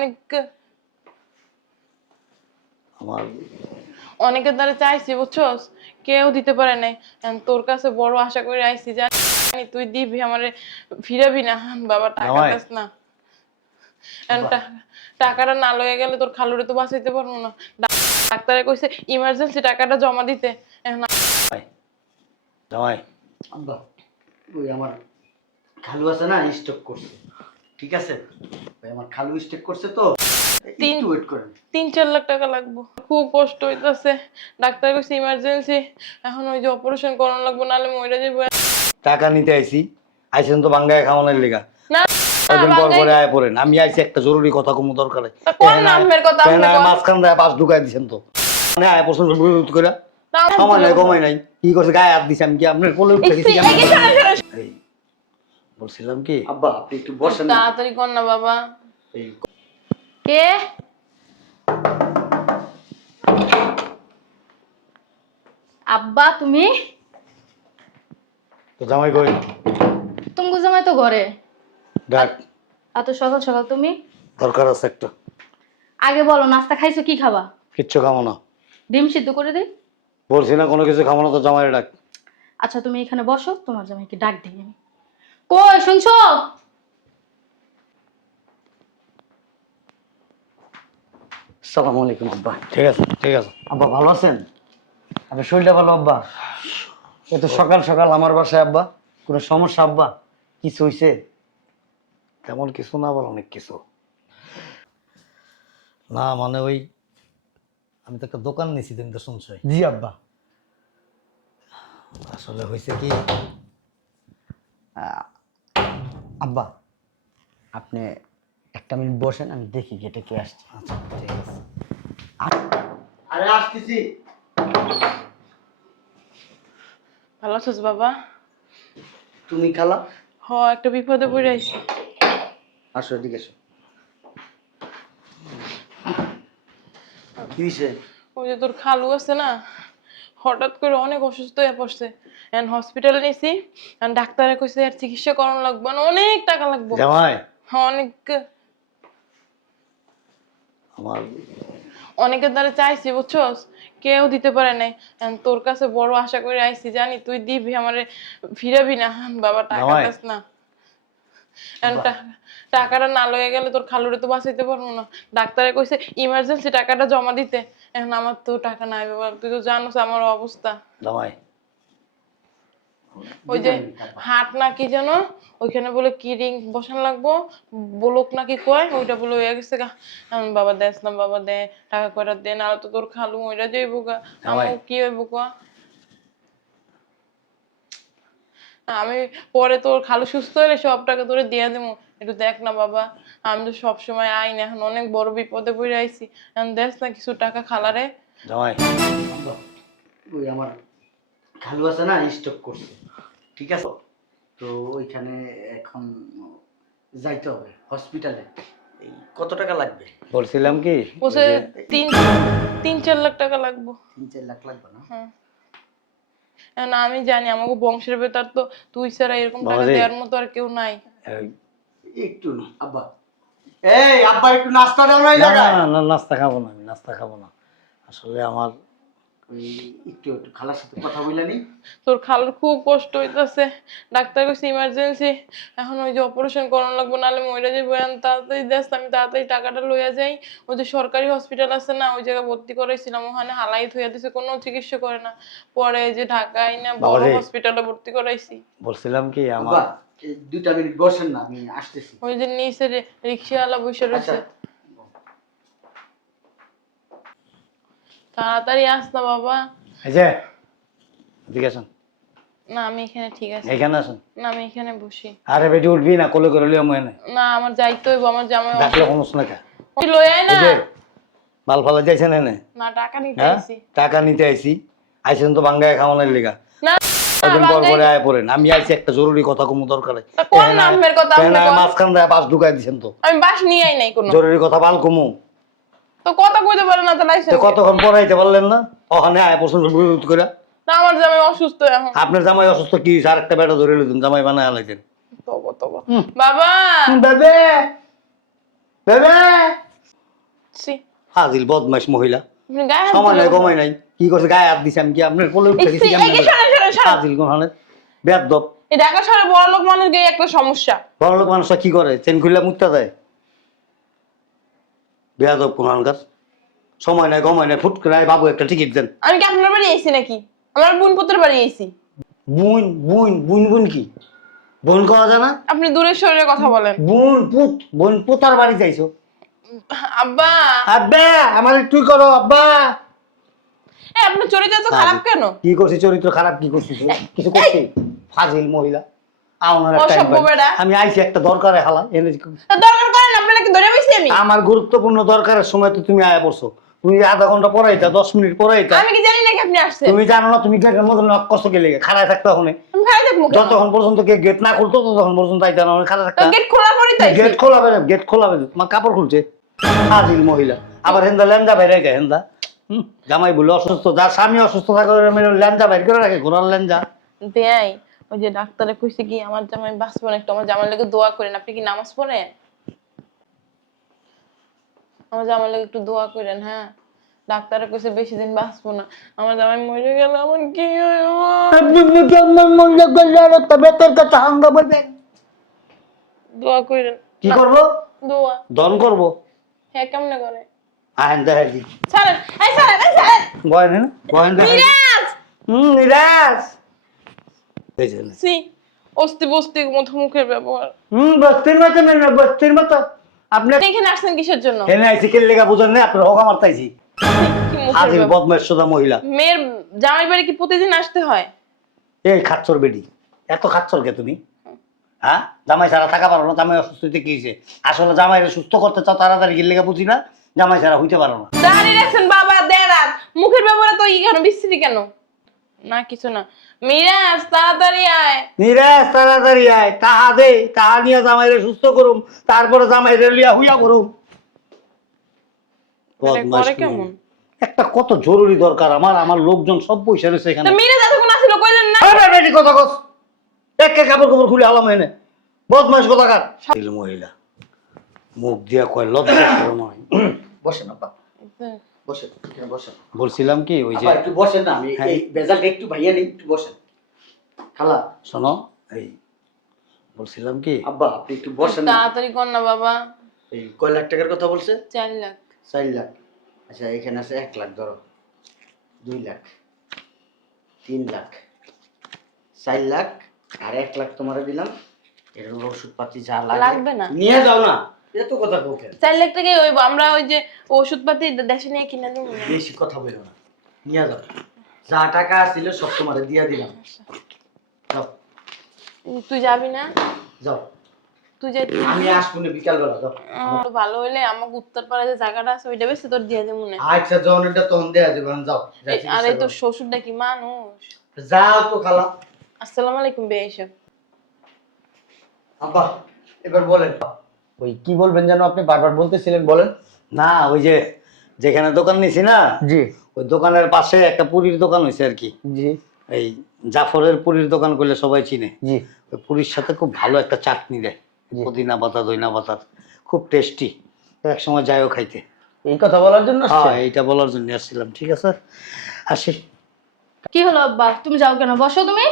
অনেক আমার অনেকের দ্বারা চাইছি বুঝছস, কেউ দিতে পারে নাই। তোর কাছে বড় আশা করে আইছি, জানি তুই দিবি, আমারে ফিরাবি না। বাবা টাকা জামাই। দাস না। টাকাটা না লয়ে গেলে তোর খালুরে তো বাঁচাইতে পারবো না। ডাক্তারে কইছে ইমার্জেন্সি টাকাটা জমা দিতে। এখন জামাই আব্বা ওই আমার খালু আছে না, স্ট্রোক করছে। ঠিক আছে, ওই আমার খালু স্ট্রোক করছে তো, একটু ওয়েট করেন। 3-4 লাখ টাকা লাগবে। খুব কষ্ট হইতাছে। ডাক্তার কইছে ইমার্জেন্সি, এখন ওই যে অপারেশন করানো লাগবে, নাহলে মইরা যাইবো। টাকা নিতে আইছেন তো বাঙ্গায় খাওয়ানোর লেগা। না কদিন পর পরে আয় পড়েন। আমি আইছি একটা জরুরি কথা কম দরকার। কোন নামের কথা আপনি কোন? মাঝখান দিয়ে পাঁচ ঢুকাই দিছেন তো। মানে আয় পছন্দ করে না, সময় নাই, কমাই নাই। কি করছে গায়ে হাত দিছে, আমি কি আপনার কোলে উঠে গেছি? এই, বলছিলাম কি আব্বা আপনি একটু বসেন না। তাড়াতাড়ি কর না বাবা। এই কে? আব্বা তুমি? তো জামাই কই? তুমি জামাই তো ঘরে। ডাক, এত সকাল সকাল তুমি? দরকার আছে একটা। আগে বলো নাস্তা খাইছো, কি খাবা? কিচ্ছু খাবো না। ডিম সিদ্ধ করে দিই? বলছি না কোনো কিছু খাবো না, তো জামাইয়ের ডাক। আচ্ছা তুমি এখানে বসো, তোমার জামাইকে ডাক দিই আমি। কই শুনছো? আসসালামু আলাইকুম আব্বা। ঠিক আছে ঠিক আছে। আব্বা ভালো আছেন? আপনার শরীরটা ভালো আব্বা? এত সকাল সকাল আমার বাসায় আব্বা, কোনো সমস্যা আব্বা? কিছু হইছে? তেমন কিছু না, বল অনেক কিছু না। মানে ওই আমি তো একটা দোকান নিয়েছি, তুমি তো শুনছই। জি আব্বা। আসলে হয়েছে কি, আব্বা আপনি একটা মিনিট বসেন, আমি দেখি গেটে কে আসছে। আচ্ছা ঠিক আছে। আরে আসতেছি। ভালো আছিস বাবা? তুমি খালা? একটা বিপদে পড়ে আইছি। আসো এদিকে এসো। কি হয়েছে? ওই যে তোর খালু আছে না, হঠাৎ করে অনেক অসুস্থ হয়ে পড়ছে। হসপিটালে নিয়েছি, ডাক্তারে কইছে এর চিকিৎসা করানো লাগবে না, অনেক টাকা লাগবে। জামাই অনেক আমার অনেকের দ্বারা চাইছি বুঝছস, কেউ দিতে পারে নাই। তোর কাছে বড় আশা করে আইছি, জানি তুই দিবি, আমারে ফিরাবি না। বাবা টাকা জামাই। দাস না। টাকাটা না লয়ে গেলে তোর খালুরে তো বাঁচাইতে পারবো না। ডাক্তারে কইছে ইমার্জেন্সি টাকাটা জমা দিতে। এখন আমার তো টাকা নাই বাবা, তুই তো জানোস আমার অবস্থা। জামাই ওই যে হাট না কি যেন, ওইখানে বলে কি রিং বসান লাগবো, বলুক নাকি কয়, ওইটা বলে হয়ে গেছে গা। বাবা দেস না, বাবা দে টাকা কয়টা দে, না তো তোর খালু ওইটা যাইবো গা, আমার কি হইব গা। আমি পরে তোর খালু সুস্থ হলে সব টাকা তোরে দিয়ে দেবো, একটু দেখ না বাবা। আমি তো সবসময় আই না, এখন অনেক বড় বিপদে পড়ে আইছি, এখন দেখ না কিছু টাকা খালারে। জামাই আব্বা ওই আমার খালু আছে না, স্ট্রোক করছে। ঠিক আছে, তো ওইখানে এখন যাইতে হবে হসপিটালে। এই কত টাকা লাগবে? বলছিলাম কি, বসে 3-4 লাখ টাকা লাগবো। 3-4 লাখ লাগবে না? হ্যাঁ, এখন আমি জানি আমাকে বংশের ভেতর তো তুই ছাড়া এরকম টাকা বাবারে। দেওয়ার মতো আর কেউ নাই। একটু আব্বা, এই আব্বা একটু নাস্তা দাও না এই না জায়গায়। না না, নাস্তা খাবো না, আমি নাস্তা খাবো না। আসলে আমার ওই একটু একটু খালার সাথে কথা বলে নি। তোর খালুর খুব কষ্ট হইতাছে, ডাক্তার কইছে ইমার্জেন্সি, এখন ওই যে অপারেশন করানো লাগবে, নাহলে মইরা যাইবো। এখন তাড়াতাড়ি দেখ, আমি তাড়াতাড়ি টাকাটা লইয়া যাই। ওই যে সরকারি হসপিটাল আছে না, ওই জায়গায় ভর্তি করাইছিলাম, ওখানে হালাই থইয়া দিছে, কোনো চিকিৎসা করে না। পরে যে ঢাকায় না বড় বাবারে। হসপিটালে ভর্তি করাইছি। বলছিলাম কি আমার আব্বা এই 2টা মিনিট বসেন না, আমি আসতেছি। ওই যে নিচে রিক্সাওয়ালা বসে রয়েছে। আচ্ছা তাড়াতাড়ি আস না বাবা। এই যে এদিকে আসুন, না আমি এখানে ঠিক আছে। এখানে আসুন। না আমি এখানে বসি। আরে বেটি উঠবি না, কোলে করে লিও মনে না আমার যাইতে হইব, আমার জামাই ডাকলে সমস্যা না। ওই লই আয় না। এই যে মাল ফালা যাইছেন এনে? না টাকা নিতে হ্যাঁ আইছি। টাকা নিতে আইছেন তো বাঙ্গায় খাওয়ানোর লেগা। না কদিন পর পরে আয় পড়েন। আমি আইছি একটা জরুরি কথা কম দরকার। কোন নামের কথা আপনি কোন? মাঝখান দিয়ে পাঁচ ঢুকাই দিছেন তো। আমি বাস নিয়ে আই নাই কোনো। জরুরি কথা বাল কমু তো কথা কইতে পারে না তো লাইসেন্স। কতক্ষণ পড়াইতে পারলেন না? ওখানে আয় পছন্দ করে। না আমার জামাই অসুস্থ এখন। আপনার জামাই অসুস্থ কি? আর একটা বেটা ধরে লইতেন, জামাই বানায় আলাইতেন। তবা তবা। বাবা বেবে বেবে সি ফাজিল বদমাইশ মহিলা। আপনি গায়ে হাত সময় নাই দিলেন গমাই নাই, কি করছে গায়ে হাত দিছে আমি কি আপনার কোলে উঠে কেন? গেছি এই কেমনে এই করে? সরেন, সরেন, সরেন। ফাজিল কোন বেয়াদব। এই ঢাকা শহরে বড় লোক মানুষ গিয়ে একটা সমস্যা। বড় লোক মানুষরা কি করে, চেন খুললে মুক্তা দেয়? বেয়াদব কোনখানকার। সময় নাই গমাই নাই, ফুট করে আয় বাবু একটা টিকিট দেন। আমি কি আপনার বাড়ি আইছি নাকি? আমার বোন পুত্রের বাড়ি আইছি। বুন বুন বুন বুন কি বোন কওয়া যায় না? আপনি দূরের শহরে কথা বলেন। বোন পুত বোন পুতার বাড়ি যাইছো? আব্বা, আব্বা আমার তুই করো আব্বা। এই আপনার চরিত্র তো খারাপ কেন? কি করছিস চরিত্র খারাপ, কি করছিস কিছু করছিস? ফাজিল মহিলা। আমার একটা অসভ্য বেড়া। আমি আইছি একটা দরকারে হালা এনে তা দরকার করেন, আপনারা কি ধরে বইছি আমি? আমার গুরুত্বপূর্ণ দরকারের সময় তো তুমি আয়া পড়ছো। তুমি আধা ঘন্টা পড়াইতা 10 মিনিট পড়াইতা। আমি কি জানি নাকি আপনি আসছেন? তুমি জানো না তুমি গেটের মধ্যে নক কষ্ট গেলে খাড়ায় থাকতে ওখানে। আমি খারাপ দেখবো কেন? যতক্ষণ পর্যন্ত গেট না খুলতো ততক্ষণ পর্যন্ত আইতা না খাড়া থাকতে। গেট খোলার পরই তো আইছি। গেট খোলাবে তোমার কাপড় খুলছে ফাজিল মহিলা। আবার হেন্দা ল্যান্দা বাইরে গে হেন্দা জামাই বলে অসুস্থ, যার স্বামী অসুস্থ থাকে ল্যান্দা বাইর করে রাখে, ঘোরার ল্যান্দা। দেয় ওই যে ডাক্তারে কইছে কি আমার জামাই বাঁচবো না, একটু আমার জামাই লাগে দোয়া করেন। আপনি কি নামাজ পড়েন? আমার জামাই লাগে একটু দোয়া করেন। হ্যাঁ, ডাক্তারে কইছে বেশি দিন বাঁচবো না। আমার জামাই মরে গেল আমার কি দোয়া করেন। কি করবো? দোয়া। দন করবো। হ্যাঁ, কেমনে করে? আহেন দেখা দি ছাড়েন, এই ছাড়েন, এই ছাড়েন। বয়েন বয়েন দেখা মিরাজ! নিরাজ সি, অস্তি বস্তি মতো মুখের ব্যবহার। বস্তির মতো না, বস্তির মতো। আপনি আপনি এখানে আসছেন কিসের জন্য? এনে আইসি কে লেগা বুঝেন না, আপনার হোকা মারতাইছি। কি মুখের হাজির ব্যবহার? বদমাইশ সোজা মহিলা। মেয়ের জামাই বাড়ি কি প্রতিদিন আসতে হয়? এই খাচ্ছর বেডি, এত খাচ্ছর কে তুমি? হ্যাঁ, জামাই ছাড়া থাকা পারো না? জামাই অসুস্থ হইতে কি হয়েছে? আসলে জামাইরে সুস্থ করতে চাও তাড়াতাড়ি গেলে বুঝি না, জামাই ছাড়া হইতে পারো না। দাঁড়িয়ে রাখছেন বাবা দেরাত, মুখের ব্যবহার তো কেন বিশ্রী কেন? না কিছু না। মিরাজ তাড়াতাড়ি আয়। নিরাজ তাড়াতাড়ি আয়, তাহা দে, তাহা নিয়ে জামাইরে সুস্থ করুম, তারপরে জামাইরে লিয়া হুইয়া করুম। এটা করে কেমন? একটা কত জরুরি দরকার আমার, আমার লোকজন সব পয়সা রয়েছে এখানে। তো মিরাজ এতক্ষণ আসিল কইলেন না? আরে বেটি কথা কস, একে কাপড় কাপড় খুলে আলাম এনে বদমাস কথাকার মহিলা। মুখ দিয়া কয় লজ্জা করে মনে হয়। বসেন আব্বা, বসেন, এখানে বসেন। বলছিলাম কি ওই যে আব্বা একটু বসেন না, আমি হ্যাঁ। এই বেজালটা একটু ভাইয়া নেই, একটু বসেন। খালা, শোনো, এই বলছিলাম কি আব্বা আপনি একটু বসেন না। তাড়াতাড়ি কর না বাবা। এই কয় লাখ টাকার কথা বলছে? 4 লাখ। 4 লাখ। আচ্ছা এখানে আছে 1 লাখ, ধরো 2 লাখ, 3 লাখ, 4 লাখ আর 1 লাখ তোমারে দিলাম। এর ওষুধ পাতি যা লাগে লাগবে না। নিয়ে যাও না, এত কথা বলছেন। 4 লাখ টাকাই হইব, আমরা ওই যে ওষুধপাতি দেশে নিয়ে কিনে দেব। বেশি কথা বলো না, নিয়ে যাও। যা টাকা ছিল সব তোমারে দিয়ে দিলাম। যাও তুই যাবি না? যাও, তুই যাই। আমি আসবো না বিকালবেলা, যাও। ভালো হইলে আমাকে উত্তরপাড়ায় যে জায়গাটা আছে ওইটা বেশি তোর দিয়ে দেব মনে। আচ্ছা যখন এটা তখন দেয়া যাবে, যাও। যা আর এই চিকিৎসা তোর শ্বশুরটা কি মানুষ? করো। যাও তো খালা। আসসালামু আলাইকুম বেয়েশা। আব্বা এবার বলেন, ওই কি বলবেন যেন আপনি বারবার বলতেছিলেন, বলেন। না ওই যে যেখানে দোকান নিছি না, জি ওই দোকানের পাশে একটা পুরীর দোকান হয়েছে আর কি। জি এই জাফরের পুরীর দোকান করলে সবাই চিনে। জি ওই পুরীর সাথে খুব ভালো একটা চাটনি দেয়, জি। পুদিনা পাতা দইনা পাতা, খুব টেস্টি। এক সময় যাইও খাইতে। এই কথা বলার জন্য হ্যাঁ, এইটা বলার জন্য আসছিলাম। ঠিক আছে, আসি। কি হলো আব্বা, তুমি যাও কেন? বসো তুমি।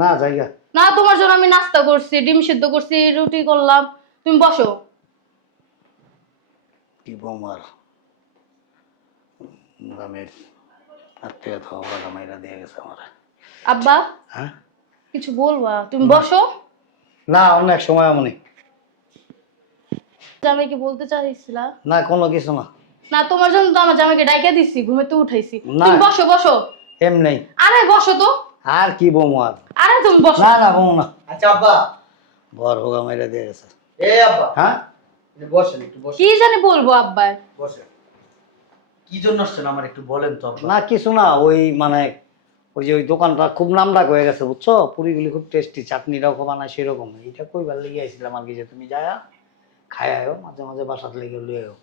না জায়গা না, তোমার জন্য আমি নাস্তা করছি, ডিম সিদ্ধ করছি, রুটি করলাম, তুমি বসো। কি বৌমার গ্রামের আত্মীয় হওয়া জামাইরা দিয়ে গেছে আমার। আব্বা হ্যাঁ, কিছু বলবা? তুমি বসো। না অনেক সময় এমনই। জামাইকে বলতে চাইছিলা? না কোনো কিছু না, না, তোমার জন্য তো আমার জামাইকে ডাইকা দিছি, ঘুমে তো উঠাইছি। না। তুমি বসো বসো। এমনি। আরে বসো তো। আর কি বৌমার? আরে তুমি বসো। না না বৌ না, আচ্ছা আব্বা, বর হোগা মাইরা দিয়ে গেছে। আব্বা হ্যাঁ, বসেন, একটু বসেন, কি জানি বলবো আব্বা। বসেন। কি জন্য আসছেন আমার একটু বলেন তো আব্বা। না কিছু না, ওই মানে ওই যে ওই দোকানটা খুব নামডাক হয়ে গেছে বুঝছো, পুরিগুলি খুব টেস্টি, চাটনিটাও খুব বানায় সেরকম। এইটা কইবার লেগে আইছিলাম আর কি, যে তুমি যায়া খাই আয়ো, মাঝে মাঝে বাসাত লেগে লুয়ে আয়ো।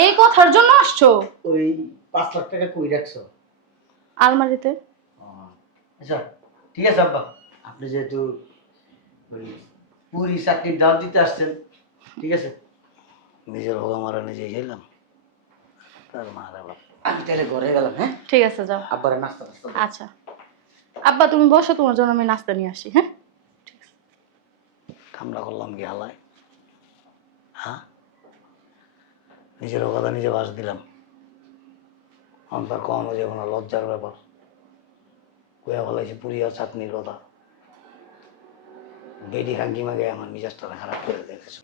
এই কথার জন্য আসছো? ওই 5 লাখ টাকা কই রাখছো? আলমারিতে। আচ্ছা ঠিক আছে আব্বা, আপনি যেহেতু ওই পুরি চাকরির দাওয়াত দিতে আসছেন, ঠিক আছে নিজের হোক আমার নিজে খেলাম, তার মারা বাপ। আমি তাহলে ঘরে গেলাম, হ্যাঁ? ঠিক আছে যাও। আব্বারে নাস্তা টাস্তা দাও। আচ্ছা আব্বা তুমি বসো, তোমার জন্য আমি নাস্তা নিয়ে আসি। হ্যাঁ কামড়া করলাম কি হালায়? হ্যাঁ, নিজের কথা নিজে বাস দিলাম। আমার কখনো যে কোনো লজ্জার ব্যাপার। কুয়া ফেলাইছি পুরি আর চাটনির কথা। বেডি খাঙ্কি মাগে আমার মিজাজটা খারাপ করে দেখেছ।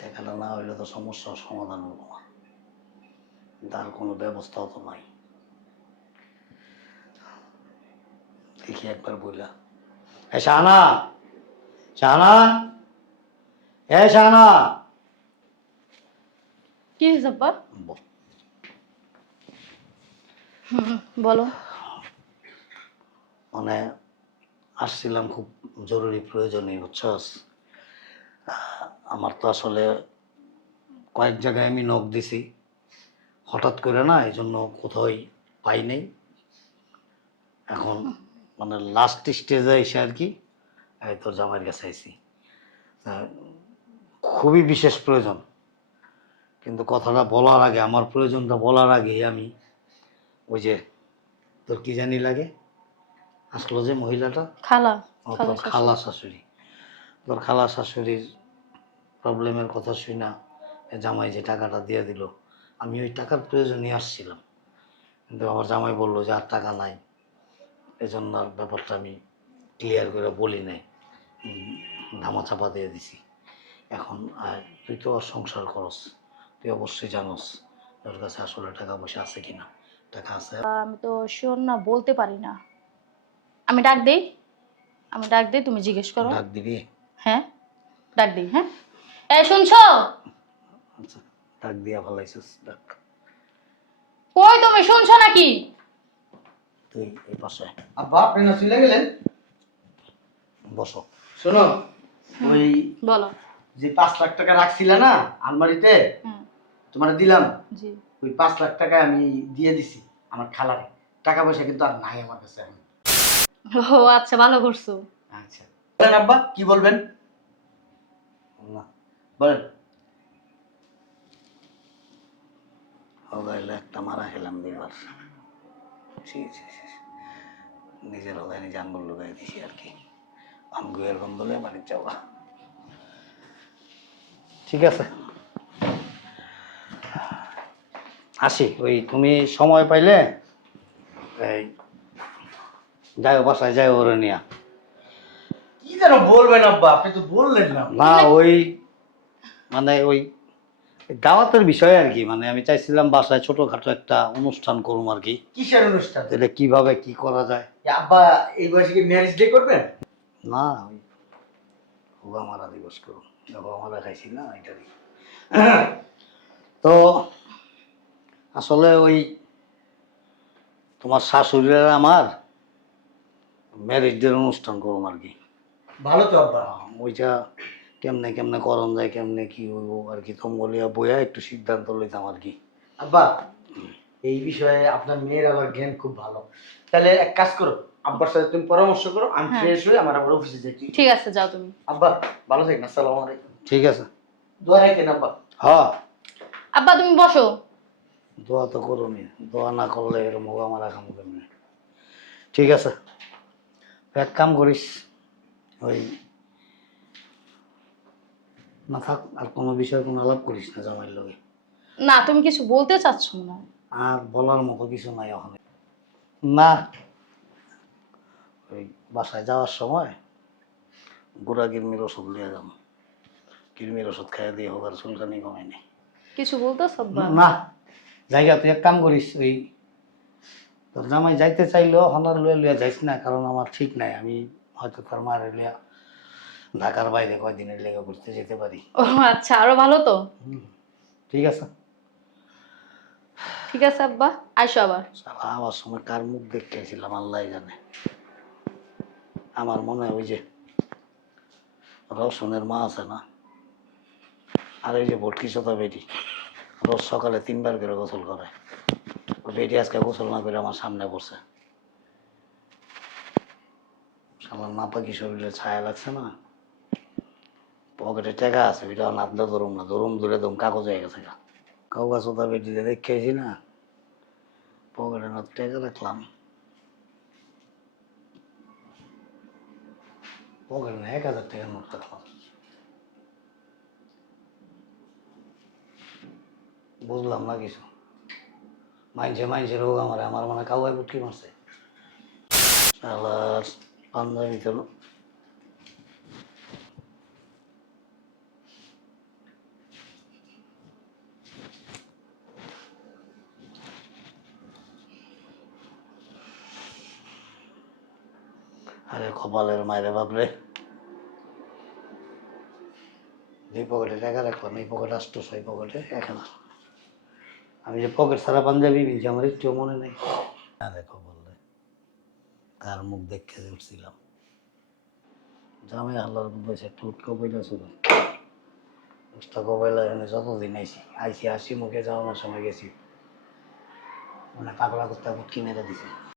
টাকাটা না হইলে তো সমস্যার সমাধান হলো না, তার কোনো ব্যবস্থাও তো নাই। দেখি একবার বইলা, এ শাহানা, শাহানা, এ শাহানা। কি হয়েছে আব্বা? বলো। মানে আসছিলাম খুব জরুরি প্রয়োজনে, বুঝছস? আমার তো আসলে কয়েক জায়গায় আমি নখ দিছি, হঠাৎ করে না, এই জন্য কোথাওই পাই নাই। এখন মানে লাস্ট স্টেজে এসে আর কি এই তোর জামাইয়ের কাছে আইছি। খুবই বিশেষ প্রয়োজন, কিন্তু কথাটা বলার আগে, আমার প্রয়োজনটা বলার আগে আমি ওই যে তোর কি জানি লাগে আসলো যে মহিলাটা, খালা। তোর খালা শাশুড়ি, তোর খালা শাশুড়ির প্রবলেমের কথা শুই না জামাই যে টাকাটা দিয়ে দিল, আমি ওই টাকার প্রয়োজনে আসছিলাম, কিন্তু আমার জামাই বললো যে আর টাকা নাই, এজন্য আর ব্যাপারটা আমি ক্লিয়ার করে বলি নাই, ধামাচাপা দিয়ে দিছি। এখন তুই তো আর সংসার করস, তুই অবশ্যই জানোস তোর কাছে আসলে টাকা পয়সা আছে কিনা। টাকা আছে? আমি তো শিওর না, বলতে পারি না। আমি ডাক দেই, আমি ডাক দেই, তুমি জিজ্ঞেস করো। ডাক দিবি? হ্যাঁ ডাক দিই। হ্যাঁ এই শুনছো? আচ্ছা, ডাক দিয়া ভালাইছিস, ডাক। কই তুমি শুনছো নাকি? তুই এই পাশে আব্বা আপনি না চলে গেলেন? বসো। শোনো, ওই বলো। যে 5 লাখ টাকা রাখছিলে না আলমারিতে, হ্যাঁ তোমার দিলাম। জি। ওই 5 লাখ টাকা আমি দিয়ে দিছি আমার খালারে। টাকা পয়সা কিন্তু আর নাই আমার কাছে এখন। ও আচ্ছা, ভালো করছো। আচ্ছা বলেন আব্বা, কি বলবেন? না, বলেন। হগাইলে একটা মারা খেলাম দুইবার। নিজের হগায় নিজে আঙ্গুল লুকাই দিছি আর কি। আঙ্গুয়ের গন্ধলে বাড়ির যাওয়া। ঠিক আছে, আসি। ওই তুমি সময় পাইলে এই যাও বাসায়, যাও ওরে নিয়া। কি যেন বলবেন আব্বা, আপনি তো বললেন না। না ওই মানে ওই দাওয়াতের বিষয় আর কি, মানে আমি চাইছিলাম বাসায় ছোটখাটো একটা অনুষ্ঠান করুম আর কি। কিসের অনুষ্ঠান? তাহলে কিভাবে কি করা যায়। আব্বা এই বয়সে কি ম্যারেজ ডে করবেন? না ওই হোগা মারা দিবস করুন, হোগা মারা খাইছি না এটারই। তো আসলে ওই তোমার শাশুড়ির আমার ম্যারেজ ডের অনুষ্ঠান করুম আর কি। ভালো তো আব্বা। ওইটা কেমনে কেমনে করণ যায়, কেমনে কি হইব আর কি, তোমগলিয়া বইয়া একটু সিদ্ধান্ত লইতাম আর কি। আব্বা এই বিষয়ে আপনার মেয়ের আবার জ্ঞান খুব ভালো। তাহলে এক কাজ করো, আব্বার সাথে তুমি পরামর্শ করো, আমি ফ্রেশ হয়ে আমার আবার অফিসে যাই। ঠিক আছে যাও তুমি। আব্বা ভালো থাকেন, আসসালামু আলাইকুম। ঠিক আছে, দোয়া রাখেন আব্বা। হ্যাঁ আব্বা তুমি বসো। দোয়া তো করুনি, দোয়া না করলে এরকম হোগা মারা খামো কেমনে। ঠিক আছে, এক কাম করিস, ওই না থাক, আর কোনো বিষয়ে কোনো আলাপ করিস না জামাইয়ের লগে। না তুমি কিছু বলতে চাচ্ছ না? আর বলার মতো কিছু নাই ওখানে। না ওই বাসায় যাওয়ার সময় গোড়া কিরমির ওষুধ লিয়ে যাম, কিরমির ওষুধ খাইয়ে দিয়ে হোক আর চুলকানি কমাই নেই। কিছু বলতেছ আব্বা? না জায়গা, তুই এক কাম করিস, ওই তোর জামাই যাইতে চাইলেও হনার লুয়ে লুয়ে যাইস না, কারণ আমার ঠিক নাই, আমি হয়তো তোর মারে লিয়া ঢাকার বাইরে কয়দিনের লেগে ঘুরতে যেতে পারি। ও আচ্ছা, আরো ভালো তো। ঠিক আছে, ঠিক আছে আব্বা, আইসো আবার। সালা আমার সময় কার মুখ দেখতেছিলাম আল্লাহ জানে। আমার মনে হয় ওই যে রওশনের মা আছে না, আর ওই যে ভটকি সোতা বেটি, রোজ সকালে 3 বার করে গোসল করে, বেটি আজকে গোসল না করে আমার সামনে পড়ছে। আমার নাপাকি শরীরে ছায়া লাগছে না, পকেটে টাকা আছে, ওইটা নাপলে ধরুম না, ধরুম ধরে দম কাগজ হয়ে গেছে। কাগজ ওটা বেটিতে দেখেছি না, পকেটে না টাকা রাখলাম, পকেটে না 1,000 টাকার নোট রাখলাম। বুঝলাম না কিছু, মাইনছে রোগ আমার মানে কাউয়ায় বুটকি মারছে। শালার পাঞ্জাবি তো আরে কপালের মায়েরে বাপরে, এই পকেটে টাকা রাখলাম, এই পকেটে 800, এই পকেটে 1,000। আমি যে পকেট ছাড়া পাঞ্জাবি কিনছি আমার একটু মনে নেই। আরে কপালে কার মুখ দেখে উঠছিলাম, জামে আল্লাহর বসে টুট কপাইলা ছিল, উস্তা কপাইলা এখানে যতদিন আইসি হাসি মুখে যাওয়ানোর সময় গেছি, মানে পাগলা কুত্তা বুটকি মেরে দিছে।